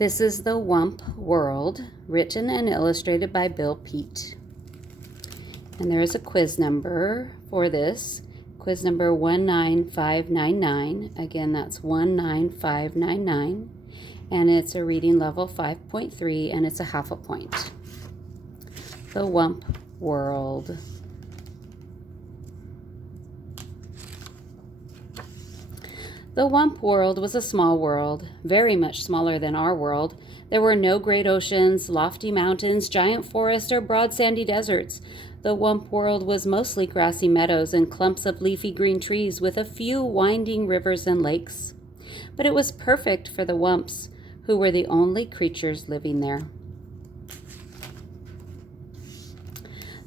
This is the Wump World, written and illustrated by Peet. And there is a quiz number for this. Quiz number 19599. Again, that's 19599. And it's a reading level 5.3, and it's a half a point. The Wump World. The Wump world was a small world, very much smaller than our world. There were no great oceans, lofty mountains, giant forests, or broad sandy deserts. The Wump world was mostly grassy meadows and clumps of leafy green trees with a few winding rivers and lakes. But it was perfect for the Wumps, who were the only creatures living there.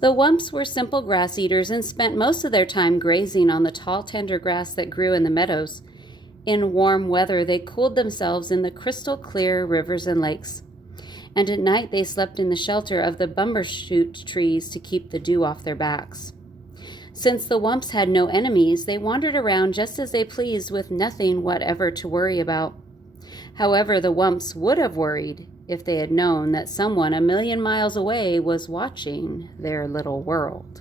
The Wumps were simple grass eaters and spent most of their time grazing on the tall, tender grass that grew in the meadows. In warm weather, they cooled themselves in the crystal-clear rivers and lakes. And at night, they slept in the shelter of the bumbershoot trees to keep the dew off their backs. Since the Wumps had no enemies, they wandered around just as they pleased with nothing whatever to worry about. However, the Wumps would have worried if they had known that someone a million miles away was watching their little world.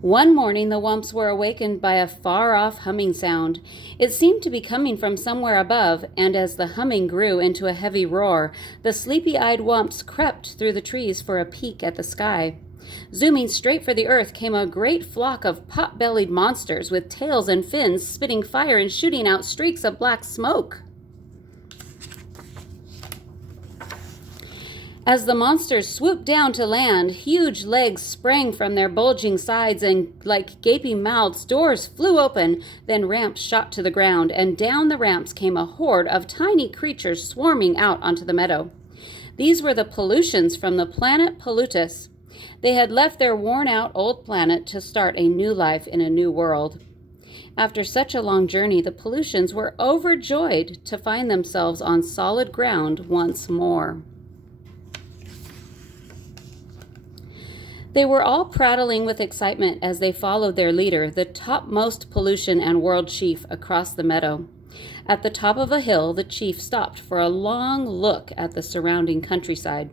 One morning, the Wumps were awakened by a far-off humming sound. It seemed to be coming from somewhere above, and as the humming grew into a heavy roar, the sleepy-eyed Wumps crept through the trees for a peek at the sky. Zooming straight for the earth came a great flock of pot-bellied monsters with tails and fins, spitting fire and shooting out streaks of black smoke. As the monsters swooped down to land, huge legs sprang from their bulging sides, and like gaping mouths, doors flew open. Then ramps shot to the ground, and down the ramps came a horde of tiny creatures swarming out onto the meadow. These were the pollutions from the planet Pollutus. They had left their worn-out old planet to start a new life in a new world. After such a long journey, the pollutions were overjoyed to find themselves on solid ground once more. They were all prattling with excitement as they followed their leader, the topmost pollution and world chief, across the meadow. At the top of a hill, the chief stopped for a long look at the surrounding countryside.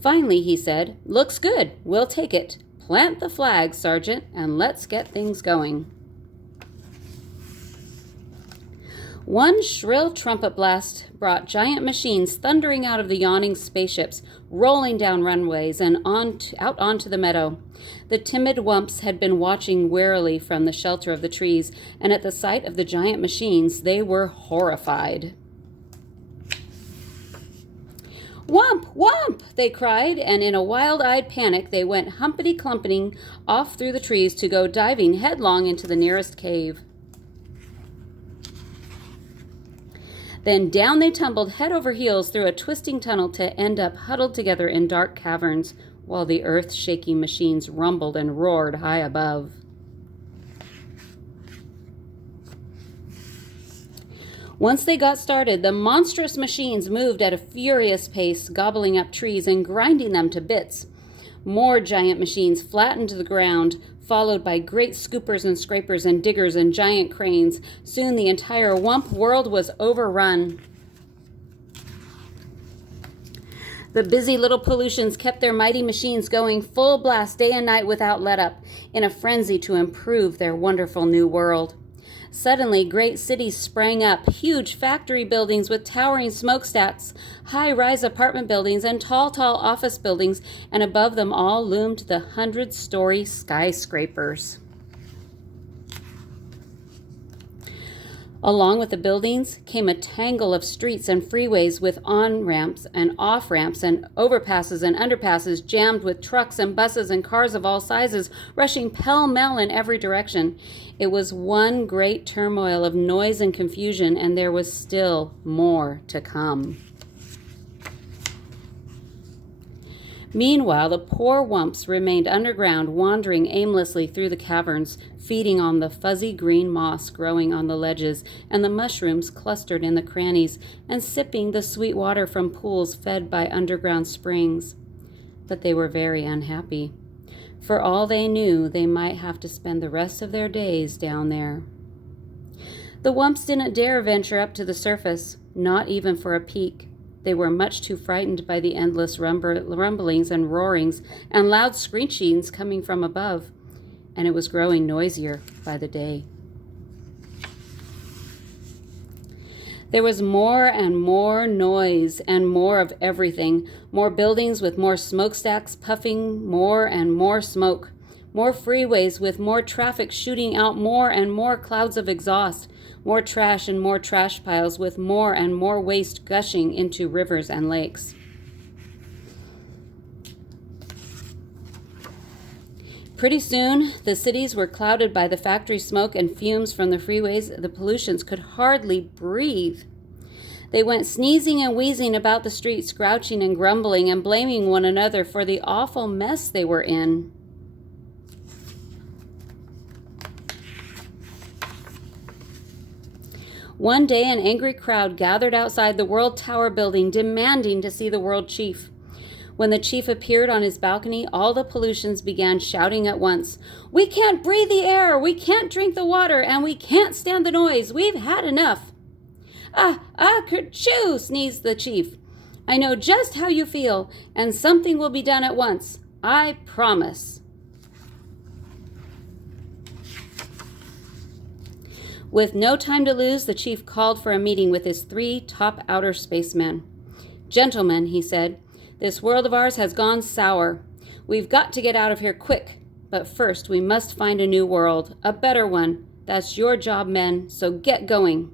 Finally, he said, "Looks good. We'll take it. Plant the flag, Sergeant, and let's get things going." One shrill trumpet blast brought giant machines thundering out of the yawning spaceships, rolling down runways and out onto the meadow. The timid Wumps had been watching warily from the shelter of the trees, and at the sight of the giant machines, they were horrified. "Wump! Wump!" they cried, and in a wild-eyed panic, they went humpity-clumping off through the trees to go diving headlong into the nearest cave. Then down they tumbled head over heels through a twisting tunnel to end up huddled together in dark caverns, while the earth-shaking machines rumbled and roared high above. Once they got started, the monstrous machines moved at a furious pace, gobbling up trees and grinding them to bits. More giant machines flattened to the ground, followed by great scoopers and scrapers and diggers and giant cranes. Soon the entire Wump world was overrun. The busy little pollutions kept their mighty machines going full blast day and night without let-up, in a frenzy to improve their wonderful new world. Suddenly, great cities sprang up, huge factory buildings with towering smokestacks, high-rise apartment buildings, and tall office buildings, and above them all loomed the 100-story skyscrapers. Along with the buildings came a tangle of streets and freeways with on-ramps and off-ramps and overpasses and underpasses jammed with trucks and buses and cars of all sizes rushing pell-mell in every direction. It was one great turmoil of noise and confusion, and there was still more to come. Meanwhile, the poor Wumps remained underground, wandering aimlessly through the caverns, feeding on the fuzzy green moss growing on the ledges and the mushrooms clustered in the crannies, and sipping the sweet water from pools fed by underground springs. But they were very unhappy. For all they knew, they might have to spend the rest of their days down there. The Wumps didn't dare venture up to the surface, not even for a peek. They were much too frightened by the endless rumblings and roarings and loud screechings coming from above, and it was growing noisier by the day. There was more and more noise and more of everything, more buildings with more smokestacks puffing more and more smoke, more freeways with more traffic shooting out more and more clouds of exhaust, more trash and more trash piles with more and more waste gushing into rivers and lakes. Pretty soon, the cities were clouded by the factory smoke and fumes from the freeways. The pollutions could hardly breathe. They went sneezing and wheezing about the streets, grouching and grumbling and blaming one another for the awful mess they were in. One day, an angry crowd gathered outside the World Tower building, demanding to see the world chief. When the chief appeared on his balcony, all the pollutions began shouting at once, "We can't breathe the air, we can't drink the water, and we can't stand the noise. We've had enough." Kerchoo, sneezed the chief. "I know just how you feel, and something will be done at once. I promise." With no time to lose, the chief called for a meeting with his 3 top outer spacemen. "Gentlemen," he said, "this world of ours has gone sour. We've got to get out of here quick. But first, we must find a new world, a better one. That's your job, men, so get going."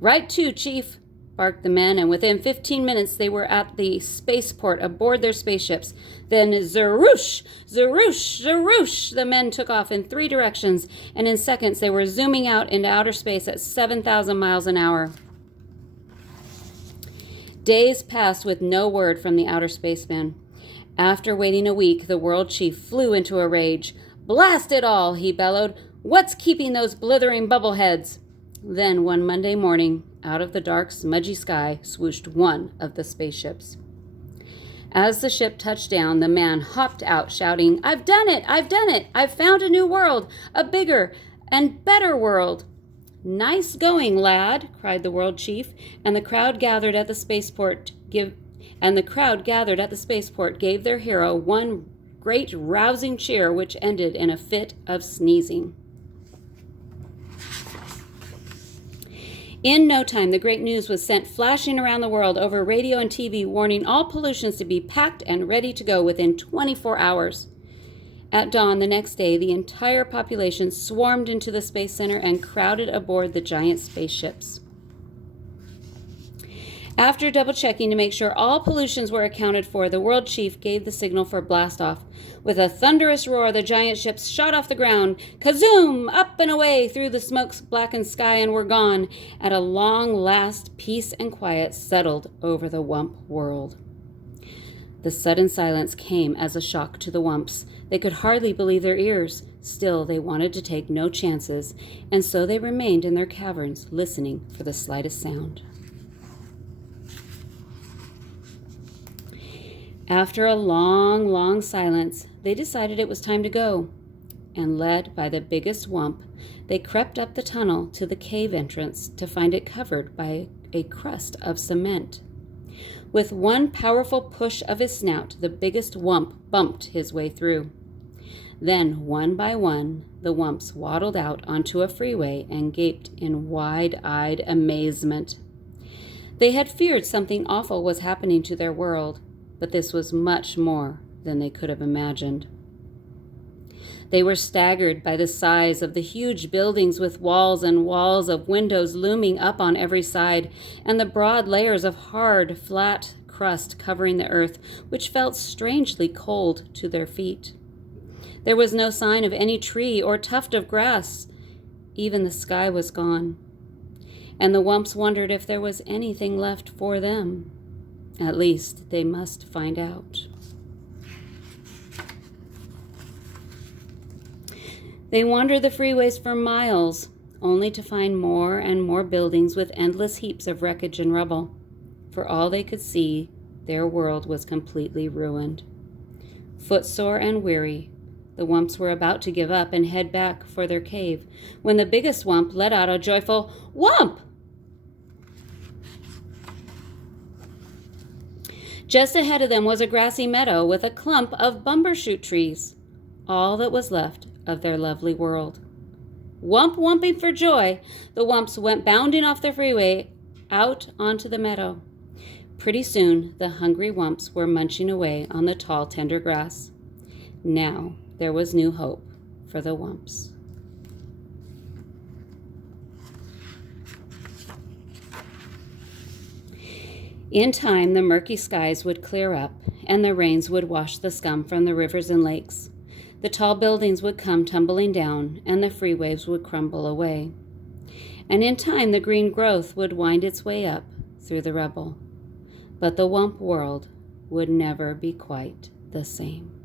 "Right to, Chief," barked the men, and within 15 minutes they were at the spaceport aboard their spaceships. Then zaroosh, zaroosh, zaroosh, the men took off in 3 directions, and in seconds they were zooming out into outer space at 7,000 miles an hour. Days passed with no word from the outer spacemen. After waiting a week, the world chief flew into a rage. "Blast it all," he bellowed. "What's keeping those blithering bubbleheads?" Then, one Monday morning, out of the dark, smudgy sky swooshed one of the spaceships. As the ship touched down, the man hopped out, shouting, "I've done it! I've done it! I've found a new world, a bigger and better world." "Nice going, lad," cried the world chief, and the crowd gathered at the spaceport gave their hero one great rousing cheer, which ended in a fit of sneezing. In no time, the great news was sent flashing around the world over radio and TV, warning all pollutions to be packed and ready to go within 24 hours. At dawn the next day, the entire population swarmed into the Space Center and crowded aboard the giant spaceships. After double-checking to make sure all pollutions were accounted for, the world chief gave the signal for blast-off. With a thunderous roar, the giant ships shot off the ground, kazoom, up and away through the smoke-blackened sky, and were gone. At a long last, peace and quiet settled over the Wump world. The sudden silence came as a shock to the Wumps. They could hardly believe their ears. Still, they wanted to take no chances, and so they remained in their caverns, listening for the slightest sound. After a long, long silence, they decided it was time to go, and led by the biggest Wump, they crept up the tunnel to the cave entrance to find it covered by a crust of cement. With one powerful push of his snout, the biggest Wump bumped his way through. Then, one by one, the Wumps waddled out onto a freeway and gaped in wide-eyed amazement. They had feared something awful was happening to their world, but this was much more than they could have imagined. They were staggered by the size of the huge buildings with walls and walls of windows looming up on every side, and the broad layers of hard, flat crust covering the earth, which felt strangely cold to their feet. There was no sign of any tree or tuft of grass. Even the sky was gone. And the Wumps wondered if there was anything left for them. At least they must find out. They wandered the freeways for miles, only to find more and more buildings with endless heaps of wreckage and rubble. For all they could see, their world was completely ruined. Footsore and weary, The Wumps were about to give up and head back for their cave when the biggest Wump let out a joyful "Wump!" Just ahead of them was a grassy meadow with a clump of bumbershoot trees, all that was left of their lovely world. Wump wumping for joy, the Wumps went bounding off the freeway out onto the meadow. Pretty soon, the hungry Wumps were munching away on the tall, tender grass. Now there was new hope for the Wumps. In time, the murky skies would clear up, and the rains would wash the scum from the rivers and lakes. The tall buildings would come tumbling down, and the free waves would crumble away. And in time, the green growth would wind its way up through the rubble. But the Wump world would never be quite the same.